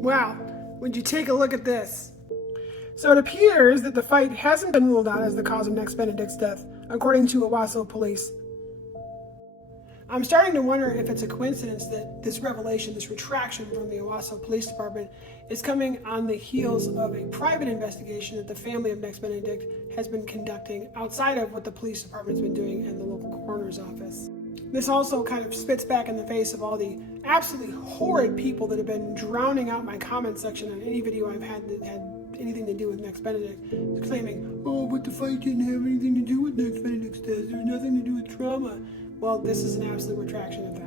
Wow, would you take a look at this? So it appears that the fight hasn't been ruled out as the cause of Nex Benedict's death, according to Owasso police. I'm starting to wonder if it's a coincidence that this revelation, this retraction from the Owasso Police Department is coming on the heels of a private investigation that the family of Nex Benedict has been conducting outside of what the police department's been doing in the local coroner's office. This also kind of spits back in the face of all the absolutely horrid people that have been drowning out my comment section on any video I've had that had anything to do with Nex Benedict, claiming, oh, but the fight didn't have anything to do with Nex Benedict's death. There's nothing to do with trauma. Well, this is an absolute retraction of that.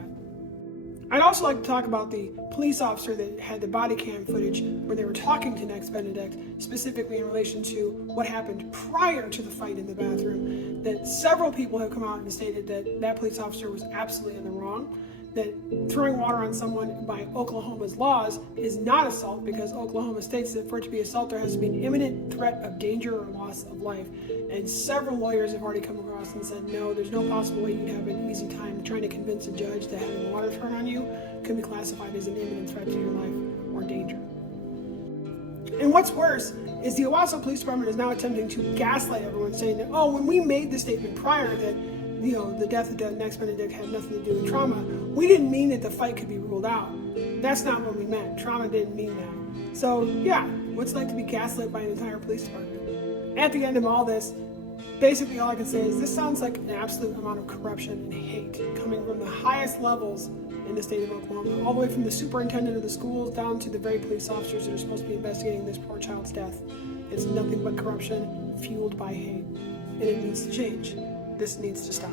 I'd also like to talk about the police officer that had the body cam footage where they were talking to Nex Benedict, specifically in relation to what happened prior to the fight in the bathroom, that several people have come out and stated that that police officer was absolutely in the wrong, that throwing water on someone by Oklahoma's laws is not assault because Oklahoma states that for it to be assault there has to be an imminent threat of danger or loss of life. And several lawyers have already come across and said, no, there's no possible way you'd have an easy time trying to convince a judge that having water thrown on you could be classified as an imminent threat to your life or danger. And what's worse is the Owasso Police Department is now attempting to gaslight everyone, saying that, oh, when we made the statement prior that the death of Nex Benedict had nothing to do with trauma, we didn't mean that the fight could be ruled out. That's not what we meant. Trauma didn't mean that. So yeah, what's it like to be gaslit by an entire police department? At the end of all this, basically all I can say is this sounds like an absolute amount of corruption and hate coming from the highest levels in the state of Oklahoma, all the way from the superintendent of the schools down to the very police officers that are supposed to be investigating this poor child's death. It's nothing but corruption fueled by hate, and it needs to change. This needs to stop.